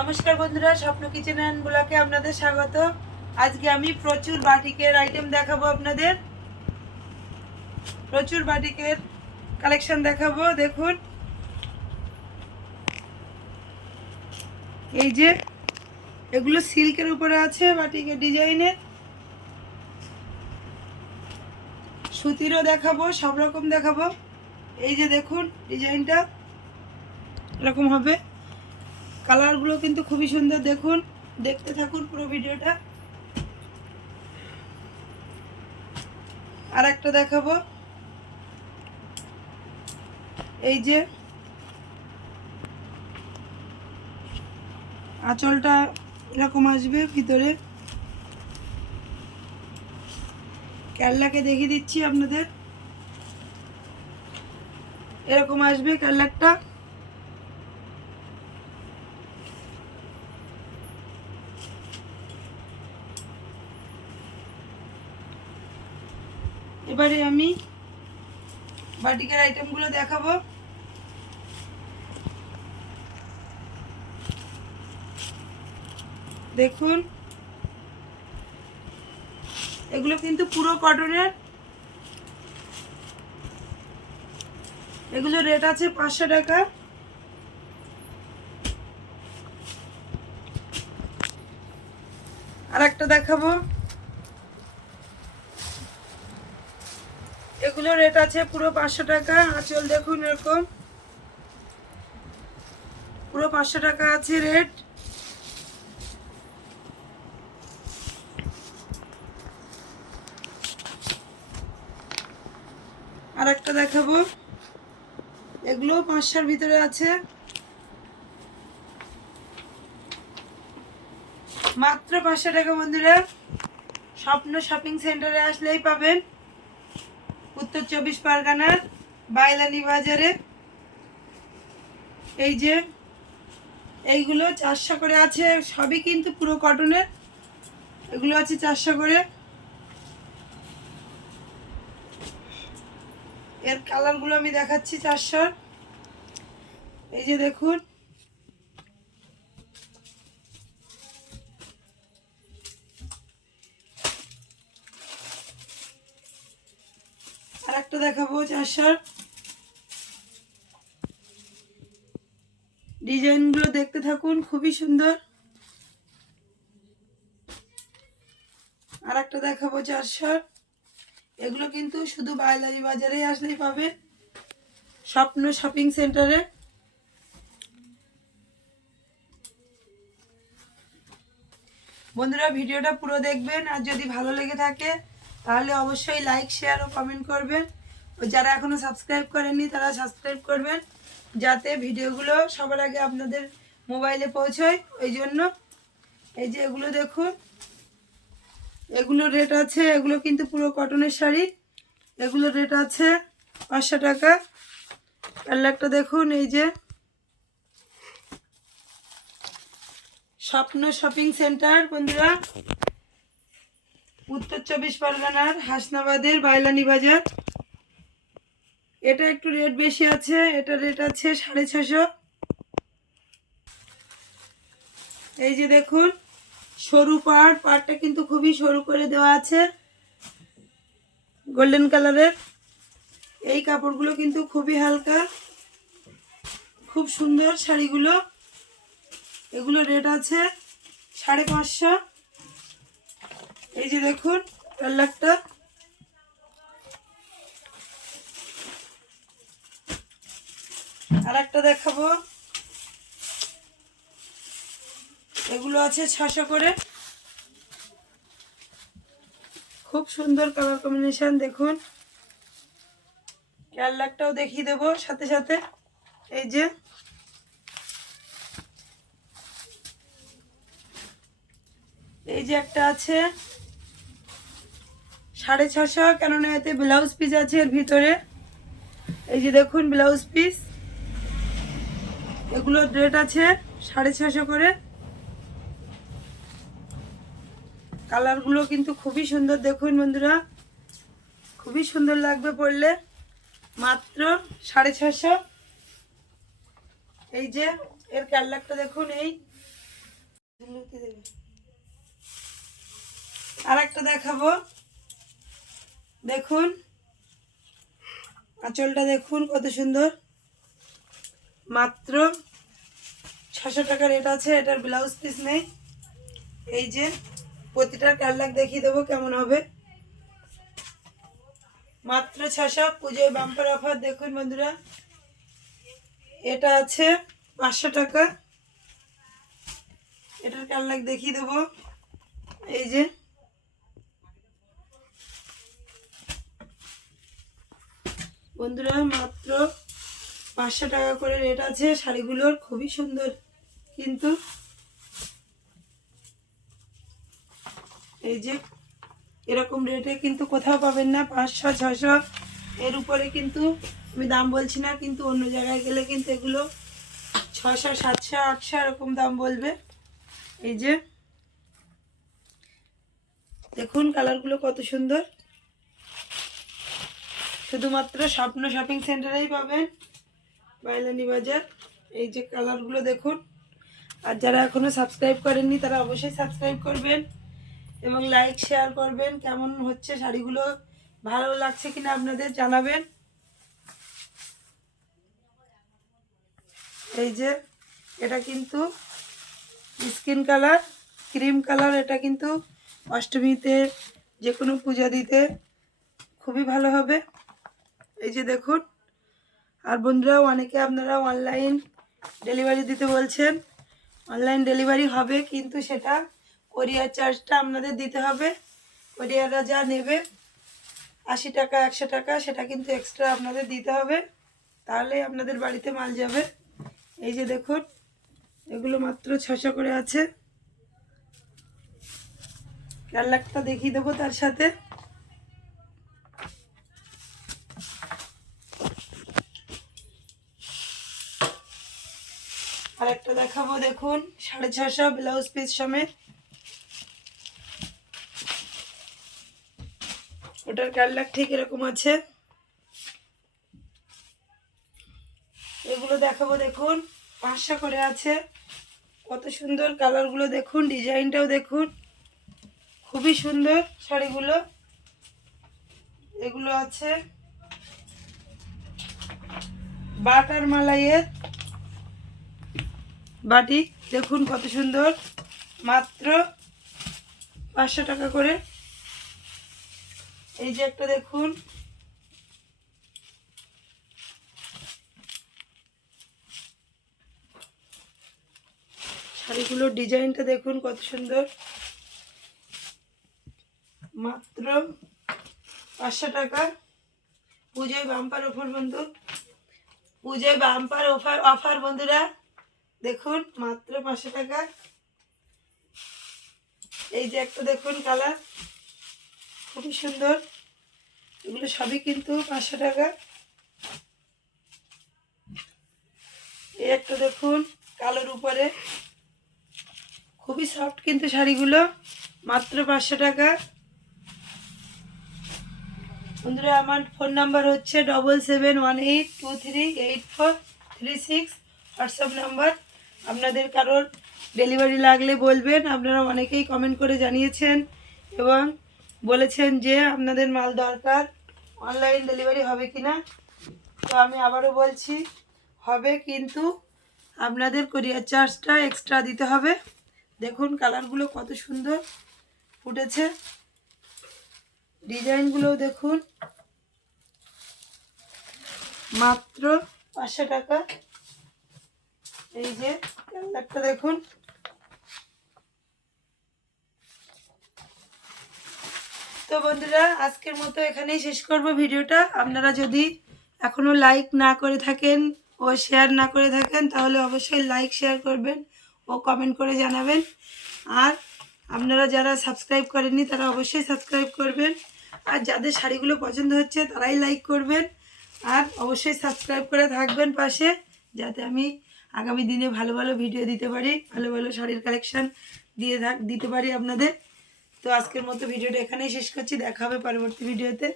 নমস্কার বন্ধুরা, স্বপ্ন কিচেন অ্যান্ড ব্লকে আপনাদের স্বাগত। আজকে আমি প্রচুর বাটিকের আইটেম দেখাবো আপনাদের। প্রচুর বাটিকের কালেকশন দেখাবো, দেখুন। এই যে, এগুলো সিল্কের উপরে আছে বাটিকের ডিজাইনের সুতিরও দেখাবো সব রকম দেখাবো। এই যে দেখুন, ডিজাইনটা। এরকম হবে। কালারগুলো কিন্তু খুবই সুন্দর, দেখুন, দেখতে থাকুন পুরো ভিডিওটা। আর একটা দেখাবো। এই যে আঁচলটা এরকম আসবে ভিতরে। ক্যারলাকে দেখিয়ে দিচ্ছি আপনাদের। এরকম আসবে ক্যারলাকটা এবারে আমি বাটিকের আইটেমগুলো দেখাবো। দেখুন, এগুলো কিন্তু পুরো কটনের এগুলো রেট আছে পাঁচশো টাকা। আর একটা দেখাবো। এগুলো রেট আছে পুরো পাঁচশো টাকা, আঁচল দেখুন এরকম। পুরো পাঁচশো টাকা আছে রেট আর একটা দেখাবো। এগুলো পাঁচশোর ভিতরে আছে। মাত্র পাঁচশো টাকা বন্ধুরা। স্বপ্ন শপিং সেন্টারে আসলেই পাবেন। উত্তর চব্বিশ পরগনার বাইলানি বাজারে। এই যে, এইগুলো চারশো করে আছে, সবই কিন্তু পুরো কটনের। এগুলো আছে চারশো করে। এর কালারগুলো আমি দেখাচ্ছি চারশোর। এই যে দেখুন দেখাবো চারশোর ডিজাইনগুলো দেখতে থাকুন, খুবই সুন্দর। আর একটা দেখাবো চারশোর এগুলো কিন্তু শুধু বাইলারি বাজারে আসলেই পাবে স্বপ্ন শপিং সেন্টারে। বন্ধুরা, ভিডিওটা পুরো দেখবেন। আর যদি ভালো লেগে থাকে, তাহলে অবশ্যই লাইক শেয়ার ও কমেন্ট করবেন। যারা এখনও সাবস্ক্রাইব করেননি, তারা সাবস্ক্রাইব করবেন, যাতে ভিডিওগুলো সবার আগে আপনাদের মোবাইলে পৌঁছয়। ওই জন্য এই যে এগুলো দেখুন এগুলো রেট আছে, এগুলো কিন্তু পুরো কটনের শাড়ি। এগুলো রেট আছে পাঁচশো টাকা। একটা দেখুন, এই যে স্বপ্ন শপিং সেন্টার বন্ধুরা। উত্তর চব্বিশ পরগনার হাসনাবাদের বাইলানি বাজার। এটা একটু রেট বেশি আছে, এটা রেট আছে সাড়ে ছশো এই যে দেখুন, সরু পাড়, পাড়টা কিন্তু খুবই সরু করে দেওয়া আছে গোল্ডেন কালারের এই কাপড়গুলো কিন্তু খুবই হালকা, খুব সুন্দর শাড়িগুলো। এগুলো রেট আছে সাড়ে পাঁচশো। এই যে দেখুন কালারটা আর একটা দেখাবো। এগুলো আছে ছশো করে। খুব সুন্দর কালার কম্বিনেশন দেখুন। ক্যারলাকটাও দেখিয়ে দেবো সাথে সাথে। এই যে। এই যে একটা আছে। সাড়ে ছশো, কেননা এতে ব্লাউজ পিস আছে এর ভিতরে। এই যে দেখুন ব্লাউজ পিস এগুলোর রেট আছে সাড়ে ছশো করে। কালারগুলো কিন্তু খুবই সুন্দর, দেখুন বন্ধুরা। খুবই সুন্দর লাগবে পরলে। মাত্র সাড়ে ছশো এই যে, এর ক্যারলাকটা দেখুন, এই। আর একটা দেখাবো। দেখুন। আঁচলটা দেখুন কত সুন্দর। মাত্র ছশো টাকা রেট আছে, এটার ব্লাউজ পিস নেই। এই যে প্রতিটার কালার দেখিয়ে দেবো কেমন হবে। মাত্র ছশো পুজোয় বাম্পার অফার দেখুন বন্ধুরা। এটা আছে পাঁচশো টাকা। এটার কালার দেখিয়ে দেবো। এই যে, বন্ধুরা, মাত্র পাঁচশো টাকা করে রেট আছে শাড়িগুলোর খুবই সুন্দর। কিন্তু এই যে এরকম রেটে কিন্তু কোথাও পাবেন না, পাঁচশো ছশো এর উপরে কিন্তু আমি দাম বলছি না, কিন্তু অন্য জায়গায় গেলে কিন্তু এগুলো ছশো সাতশো, আটশো এরকম দাম বলবে। এই যে দেখুন কালারগুলো কত সুন্দর। শুধুমাত্র স্বপ্ন শপিং সেন্টারেই পাবেন। বাইলানি বাজার এই যে কালারগুলো দেখুন। আর যারা এখনও সাবস্ক্রাইব করেননি, তারা অবশ্যই সাবস্ক্রাইব করবেন এবং লাইক শেয়ার করবেন। কেমন হচ্ছে শাড়িগুলো? ভালো লাগছে কিনা আপনাদের জানাবেন। এই যে, এটা কিন্তু স্কিন কালার ক্রিম কালার এটা কিন্তু অষ্টমীতে যে কোনো পূজা দিতে খুবই ভালো হবে। এই যে দেখুন আর বন্ধুরাও অনেকে আপনারা অনলাইন ডেলিভারি দিতে বলছেন। অনলাইন ডেলিভারি হবে, কিন্তু সেটা কোরিয়ার চার্জটা আপনাদের দিতে হবে। কোরিয়াররা যা নেবে, আশি টাকা, একশো টাকা, সেটা কিন্তু এক্সট্রা আপনাদের দিতে হবে। তাহলেই আপনাদের বাড়িতে মাল যাবে। এই যে দেখুন, এগুলো মাত্র ছশো করে আছে। ক্যারলাকটা দেখিয়ে দেবো তার সাথে। আর একটা দেখাবো, দেখুন, সাড়ে ছশো ব্লাউজ পিস সমেত। ওটার কালার ঠিক এরকম আছে। এগুলো দেখাবো, দেখুন, পাঁচশো করে আছে। কত সুন্দর কালারগুলো দেখুন, ডিজাইনটাও দেখুন। খুবই সুন্দর শাড়িগুলো। এগুলো আছে। বাটার মালাইয়ের বাটি, দেখুন কত সুন্দর। মাত্র পাঁচশো টাকা করে। এই যে একটা দেখুন। শাড়িগুলোর ডিজাইনটা দেখুন কত সুন্দর। মাত্র পাঁচশো টাকা। পুজোয় বাম্পার অফার বন্ধু। পুজোয় বাম্পার অফার অফার বন্ধুরা। দেখুন, মাত্র পাঁচশো টাকা। এই যে একটা দেখুন কালার, খুবই সুন্দর। এগুলো সবই কিন্তু পাঁচশো টাকা। এই একটা দেখুন, কালোর উপরে। খুবই সফট কিন্তু শাড়িগুলো, মাত্র পাঁচশো টাকা। বন্ধুরা, আমার ফোন নাম্বার হচ্ছে double seven one eight two three eight four three six WhatsApp number আপনাদের কারোর ডেলিভারি লাগলে বলবেন, আপনারা অনেকেই কমেন্ট করে জানিয়েছেন এবং বলেছেন যে আপনাদের মাল দরকার অনলাইন ডেলিভারি হবে কি না তো আমি আবারও বলছি, হবে কিন্তু আপনাদের কোরিয়ার চার্জটা এক্সট্রা দিতে হবে। দেখুন কালারগুলো কত সুন্দর ফুটেছে। ডিজাইনগুলোও দেখুন। মাত্র পাঁচশো টাকা। এই যে কালারটা দেখুন। তো বন্ধুরা, আজকের মতো এখানেই শেষ করব ভিডিওটা। আপনারা যদি এখনও লাইক না করে থাকেন ও শেয়ার না করে থাকেন, তাহলে অবশ্যই লাইক শেয়ার করবেন ও কমেন্ট করে জানাবেন। আর আপনারা যারা সাবস্ক্রাইব করেননি, তারা অবশ্যই সাবস্ক্রাইব করবেন। আর যাদের শাড়িগুলো পছন্দ হচ্ছে, তারাই লাইক করবেন। আর অবশ্যই সাবস্ক্রাইব করে থাকবেন পাশে, যাতে আমি আগামী দিনে ভালো ভালো ভিডিও দিতে পারি, ভালো ভালো শাড়ির কালেকশান দিয়ে দিতে পারি আপনাদের। তো আজকের মতো ভিডিওটা এখানেই শেষ করছি, দেখা হবে পরবর্তী ভিডিওতে